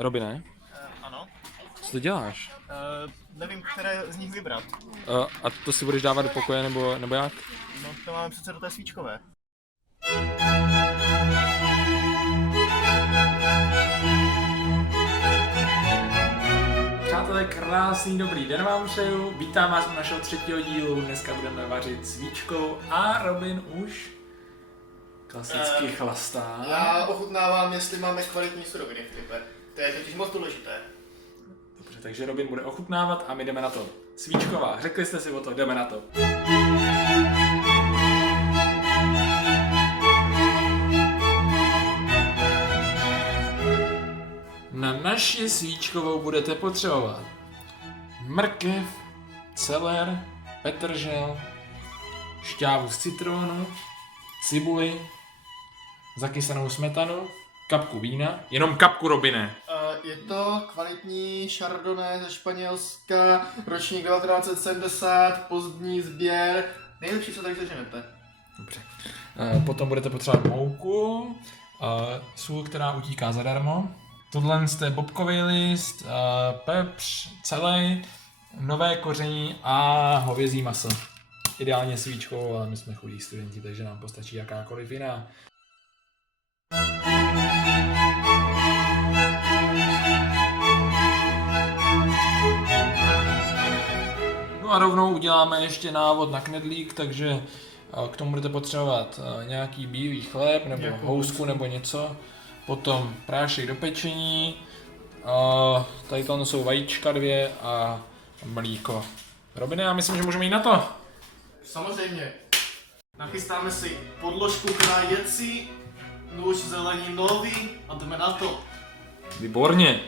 Robine, Ano. co ty děláš? Nevím, které z nich vybrat. A to si budeš dávat do pokoje nebo jak? No to máme přece do té svíčkové. Přátelé, krásný dobrý den vám přeju. Vítám vás u našeho třetího dílu. Dneska budeme vařit svíčkou a Robin už klasicky chlastá. Já ochutnávám, jestli máme kvalitní suroviny, Filipe. To je totiž moc důležité. Dobře, takže Robin bude ochutnávat a my jdeme na to. Svíčková, řekli jste si o to, jdeme na to. Na naši svíčkovou budete potřebovat mrkev, celer, petržel, šťávu z citronu, cibuli, zakysanou smetanu, kapku vína, jenom kapku, Robine. Je to kvalitní Chardonnay ze Španělska, ročník 1970, pozdní sběr. Nejlepší, co tady seženete. Dobře. Potom budete potřebovat mouku, sůl, která utíká zadarmo. Tohle je bobkový list, pepř, celý, nové koření a hovězí maso. Ideálně svíčkou, ale my jsme chudí studenti, takže nám postačí jakákoliv jiná. No a rovnou uděláme ještě návod na knedlík, takže k tomu budete potřebovat nějaký bílý chléb nebo housku nebo něco. Potom prášek do pečení, tady tam jsou vajíčka 2 a mlíko. Robine, já myslím, že můžeme jít na to. Samozřejmě. Nachystáme si podložku krájecí, nůž zeleninový a jdeme na to. Výborně.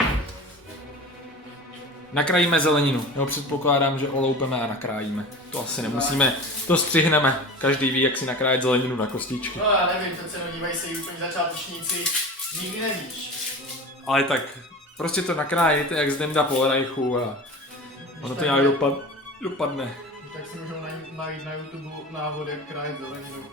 Nakrájíme zeleninu, jo, předpokládám, že oloupeme a nakrájíme. To asi nemusíme, to střihneme. Každý ví, jak si nakrájet zeleninu na kostičky. No já nevím, přece dívej se, úplně začátečníci, nikdy nevíš. Ale tak, prostě to nakrájete jak z Denda Polreichu a ono to nějak dopadne. Tak si můžou najít na YouTube návod, jak krájet zeleninu.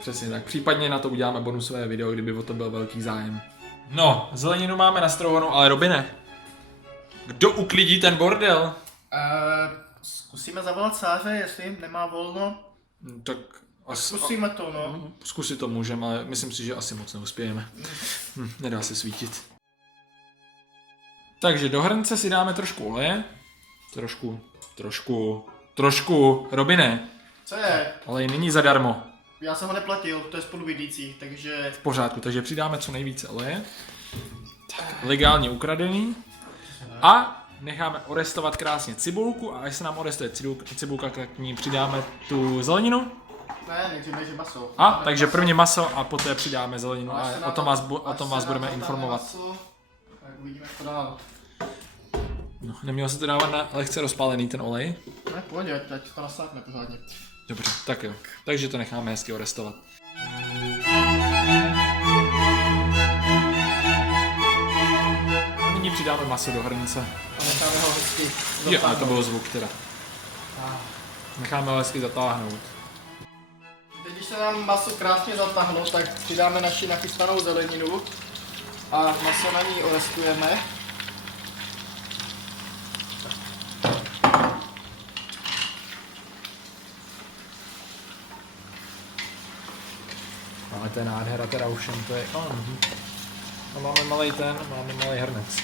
Přesně tak, případně na to uděláme bonusové video, kdyby o to byl velký zájem. No, zeleninu máme nastrouhanou, ale Robine, kdo uklidí ten bordel? Zkusíme zavolat Sáře, jestli nemá volno. Tak Zkusíme to, no. Zkusit to můžeme, ale myslím si, že asi moc neuspějeme. Nedá se svítit. Takže do hrnce si dáme trošku oleje. Trošku, Robine. Co je? Olej není zadarmo. Já jsem ho neplatil, to je spolubydlící, takže... V pořádku, takže přidáme co nejvíce oleje. Tak, legálně ukradený. A necháme orestovat krásně cibulku a až se nám orestuje cibulka, tak k ní přidáme tu zeleninu. Ne, nejdřív maso. Takže prvně maso a poté přidáme zeleninu a o tom vás budeme informovat. Maso, tak uvidíme, jak to dál. No, nemělo se to dávat na lehce rozpálený ten olej? Ne, pohodě, ať to nasákne pořádně. Dobře, tak jo. Takže to necháme hezky orestovat. A nyní přidáme maso do hrnce. A necháme ho hezky zatáhnout. Jo, ale to byl zvuk teda. Necháme ho hezky zatáhnout. Teď, když se nám maso krásně zatáhlo, tak přidáme naši nachystanou zeleninu a maso na ní orestujeme. Ale to je nádhera teda ovšem, to je on. No, máme malý hrnec.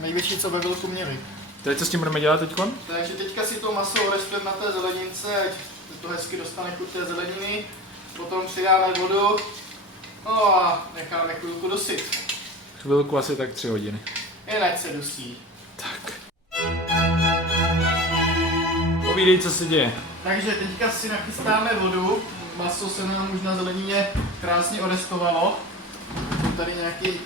Největší, co ve velku měli. Teď co s tím budeme dělat teďkon? Takže teďka si to maso orestujeme na té zelenince, ať to hezky dostane chuť té zeleniny. Potom přidáme vodu, no a necháme chvilku dusit. Chvilku asi tak 3 hodiny. Jen ať se dusí. Tak. Povídej, co se děje. Takže teďka si nachystáme vodu. Maso se nám už na zelenině krásně orestovalo. Je tady nějaký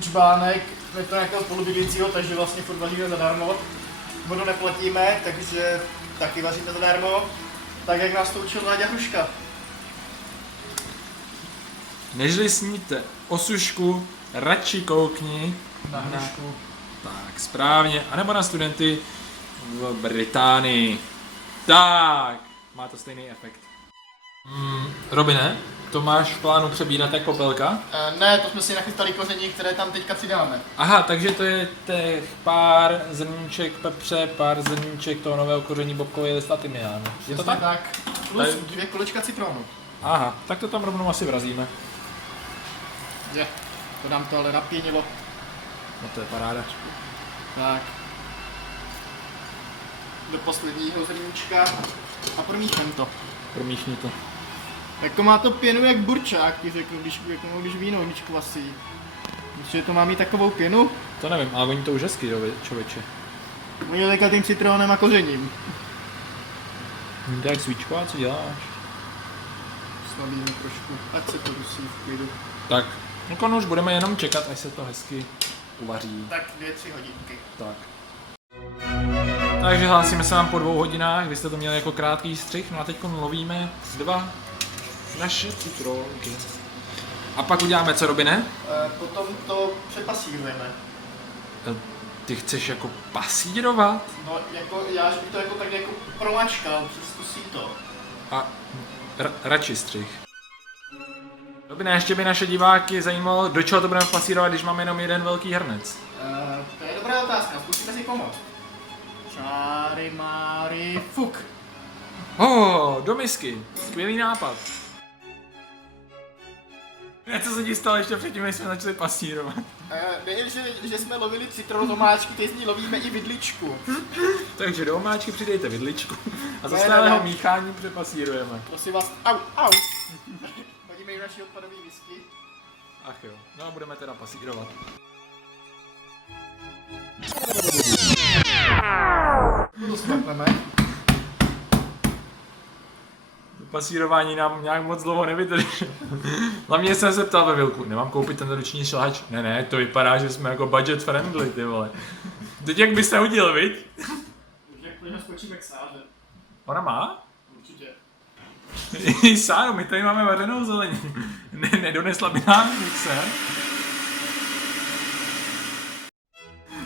čbánek, je to nějakého spolubydlícího, takže vlastně furt vaříme zadarmo. Vodu neplatíme, takže taky vaříme zadarmo. Tak jak nás to učil Láďa Hruška. Nežli sníte osušku, radši koukni Na Hrušku. Tak, správně. A nebo na studenty v Británii. Tak, má to stejný efekt. Robine, to máš v plánu přebírat jak popelka? Ne, to jsme si nachystali koření, které tam teďka přidáme. Aha, takže to je těch pár zrníček pepře, pár zrníček toho nového koření bobkový list a tymiánu. Je to Přesně tak? tak. Plus Tady- 2 kolečka citronu. Aha, tak to tam rovnou asi vrazíme. Je, to nám to ale napěnilo. No to je paráda. Tak. Do posledního zrníčka a promíchám to. Promíchni to. Jako má to pěnu jak burčák, ti řeknu, když víno hníčku asi. Myslíš, že to má mít takovou pěnu? To nevím, ale oni to už hezky, člověče. Oni lekatým citronem a kořením. Tak svíčko, a co děláš? Slabíme trošku, ať se to dusí v klidu. Tak, no už budeme jenom čekat, až se to hezky uvaří. Tak 2-3 hodinky. Tak. Takže hlásíme se vám po 2 hodinách, vy jste to měli jako krátký střih, no a teď lovíme 2 naše citrónky. A pak uděláme co, Robine? Potom to přepasírujeme. Ty chceš jako pasírovat? No jako já, že bych to jako tak jako promačkal, zkusí to. A radši střih. Robine, ještě by naše diváky zajímalo, do čeho to budeme pasírovat, když máme jenom jeden velký hrnec. To je dobrá otázka, zkusíme si pomoct. Čáry, máry, fuk. Do misky. Skvělý nápad. Co se ti stalo ještě předtím, než jsme začali pasírovat? Nejen, že jsme lovili citron omáčky, teď z ní lovíme i vidličku. Takže do omáčky přidejte vidličku a za Ne, stálého ne. míchání přepasírujeme. Prosím vás, au. Hodíme i naši odpadový whisky. Ach jo, no a budeme teda pasírovat. To sklepneme. To pasírování nám nějak moc dlouho nevydrží. Hlavně jsem se ptal ve Vilku, nemám koupit ten ruční šlahač? Ne, to vypadá, že jsme jako budget friendly, ty vole. Teď jak bys se hodil, viď? Jak půjdeme skočíme k sáře. Ona má? Určitě. Sáro, my tady máme vařenou zelení. Nedonesla by nám mixer.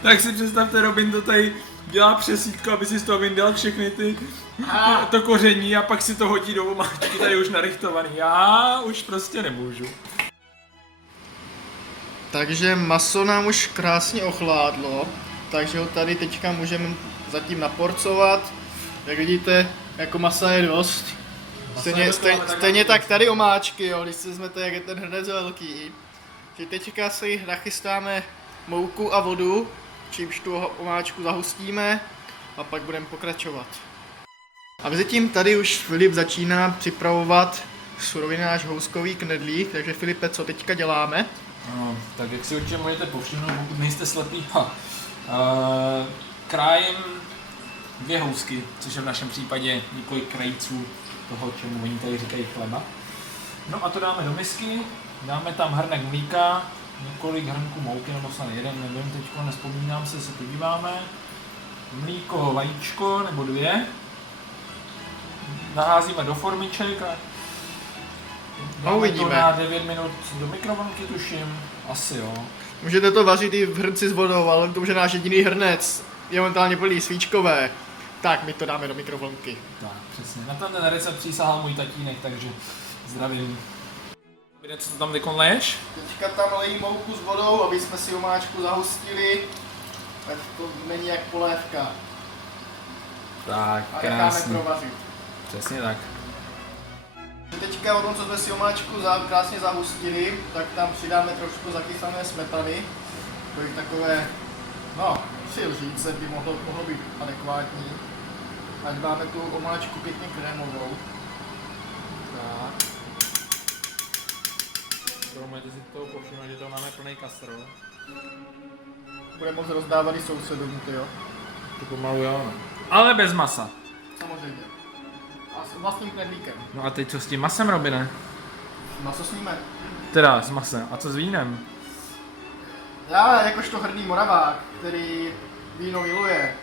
Tak si představte, Robin to tady dělá přesítko, aby si z toho vyndal všechny ty to koření a pak si to hodí do omáčky, tady už narychtovaný. Já už prostě nemůžu. Takže maso nám už krásně ochládlo, takže ho tady teďka můžeme zatím naporcovat. Jak vidíte, jako masa je dost. Stejně tak tady omáčky, jo, když si vezmete, jak je ten hrnec velký. Že teďka si nachystáme mouku a vodu, čímž tu omáčku zahustíme a pak budeme pokračovat. A mezitím tady už Filip začíná připravovat suroviny náš houskový knedlík, takže Filipe, co teďka děláme? No, tak jak si určitě můžete povšimnout, pokud nejste slepý, krájem 2 housky, což je v našem případě několik krajíců toho, čemu oni tady říkají chleba. No a to dáme do misky, dáme tam hrnek mlíka, několik hrnků mouky, nebo snad jeden, nevím, teďko nespomínám se podíváme. Mlíko, vajíčko, nebo 2. Naházíme do formiček a dáme uvidíme. to na 9 minut do mikrovlnky, tuším, asi jo. Můžete to vařit i v hrnci s vodou, ale to už je náš jediný hrnec, je momentálně plný svíčkové. Tak, my to dáme do mikrovlnky. Tak, přesně. Na ten recept přísahal můj tatínek, takže zdravím. Co to tam vykonleješ? Teďka tam lejí mouku s vodou, aby jsme si omáčku zahustili. Tak to není jak polévka. Tak, A necháme provařit. Přesně tak. Teďka o tom, co jsme si omáčku krásně zahustili, tak tam přidáme trošku zakysané smetany. To je takové, no, při lžíce by mohlo být adekvátní. Ať máme tu omáčku pěkně krémovou. Tak. Můžete si toho povšimnout, že to máme plný kastrol. Bude moc rozdávat i sousedům, ty jo. To pomalu jo, no. Ale bez masa. Samozřejmě. A s vlastním knedlíkem. No a teď co s tím masem, Robine? Maso sníme. Teda s masem. A co s vínem? Já jakožto hrdý Moravák, který víno miluje.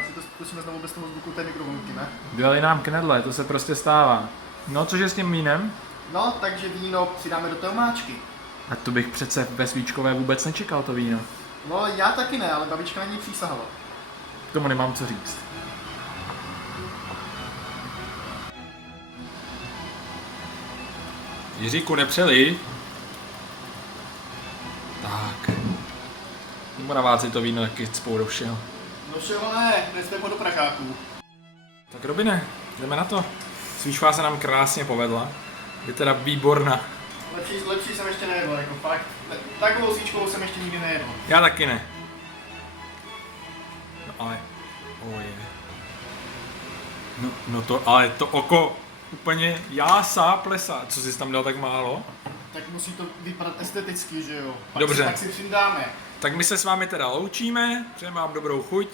Asi to zkusíme znovu bez toho zvuku té mikrovlnky, ne? Dělali nám knedle, to se prostě stává. No, cože s tím vínem? No, takže víno přidáme do té omáčky. A to bych přece ve svíčkové vůbec nečekal, to víno. No já taky ne, ale babička na ní přísahala. K tomu nemám co říct. Jiříku, nepřeli. Tak. Moraváci to víno taky cpou do všeho. No všeho ne, nejste do prakáků. Tak Robine, jdeme na to. Svíčková se nám krásně povedla. Je teda výborná. Lepší jsem ještě nejedl, jako fakt. Takovou svíčkovou jsem ještě nikdy nejedl. Já taky ne. No ale... Oje. No to, ale to oko úplně jásá, plesá. Co jsi tam dal tak málo? Tak musí to vypadat esteticky, že jo? Dobře. Tak si přidáme. Tak my se s vámi teda loučíme, přejeme vám dobrou chuť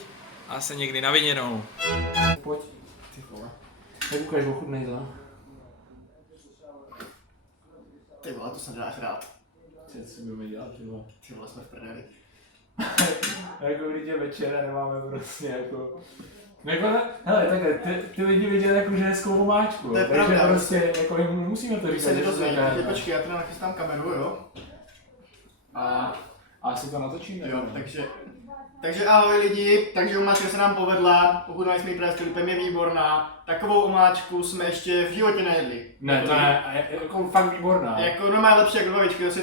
a se někdy na viděnou. Pojď. Ty vole. Tak ukáž, ochutnej to. Ty vole, to se nedáš rád. Co si budeme dělat, ty vole? Ty vole, jsme v prdeli. Jako když je večer a nemáme prostě jako... Hele, takhle, ty lidi viděli jako že hezkou omáčku, To je takže pravda, prostě jako jim nemusíme to Když říkat, se že nedozvědí, to teď počkej, já teda nachystám kameru, jo? A asi to natočíme. jo, takže ahoj lidi, takže omáčka se nám povedla, ochutnali jsme ji právě s Filipem, je výborná. Takovou omáčku jsme ještě v životě nejedli. Ne, to ne, je jako fakt výborná. Jako normálně lepší jak babičky, zase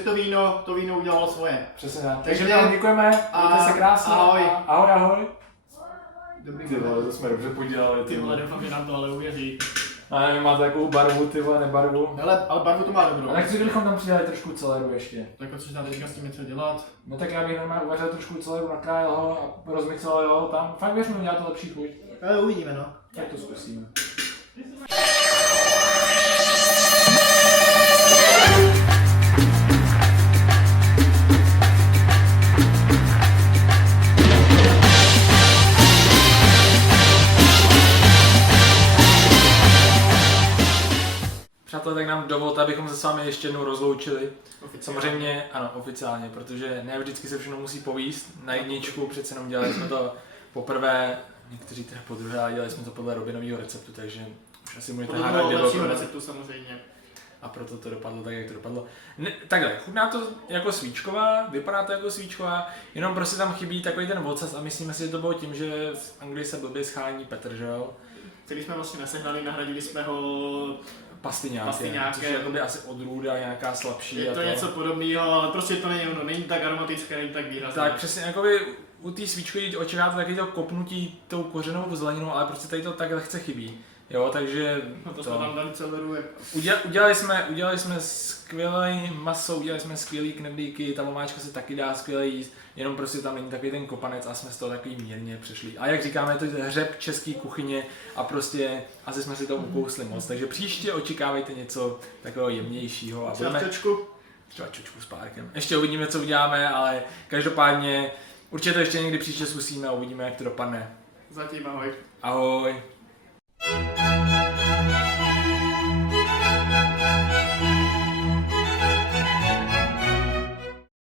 to víno udělalo svoje. Přesně tak. Takže Takže vám děkujeme, mějte se krásně. ahoj. Ahoj, ahoj. Dobrý Ty vole, to jsme dobře podělali. Ty vole, doufám, že nám to ale uvěří. A nevím, máte takovou barvu, ty vole, nebarvu. Hele, ale barvu to má dobrou. A tak si bychom tam přidali trošku celeru ještě. Tak chceš na teďka s tím něco dělat? No tak já bych normálně uvařil trošku celeru, nakrájel ho a rozmixoval ho tam. Fakt věř mi, udělá to lepší chuť. Ale uvidíme, no. Tak to zkusíme. Přátelé, tak nám dovolte, abychom se s vámi ještě jednou rozloučili. Samozřejmě, ano, oficiálně, protože ne vždycky se všechno musí povíst. Na jedničku přece jenom dělali jsme to poprvé, někteří teda podruhé, ale dělali jsme to podle Robinového receptu, takže už asi můžete Podle hádat, toho kde lepšího bylo receptu samozřejmě. a proto to dopadlo tak, jak to dopadlo. Ne, takhle, chutná to jako svíčková, vypadá to jako svíčková, jenom prostě tam chybí takový ten ocas a myslíme si, že to bylo tím, že v Anglii se blbě schání Petr, že jo? Který jsme vlastně nesehnali, nahradili jsme ho. Pastyňákem, což je jakoby asi odrůda nějaká slabší. Je to něco podobného, ale prostě to není ono, není tak aromatické, není tak výrazné. Tak přesně, jakoby u té svíčky očekáváte taky to kopnutí tou kořenovou zeleninou, ale prostě tady to tak lehce chybí. Jo, takže No to jsme tam dali celeru jako... udělali jsme skvělý maso, udělali jsme skvělý knedlíky, ta omáčka se taky dá skvěle jíst, jenom prostě tam není takový ten kopanec a jsme z toho takový mírně přešli. A jak říkáme, to je hřeb české kuchyně a prostě asi jsme si to ukousli moc, takže příště očekávejte něco takového jemnějšího a budeme... Třeba čočku s párkem. Ještě uvidíme, co uděláme, ale každopádně určitě to ještě někdy příště zkusíme a uvidíme, jak to dopadne. Zatím ahoj. Ahoj.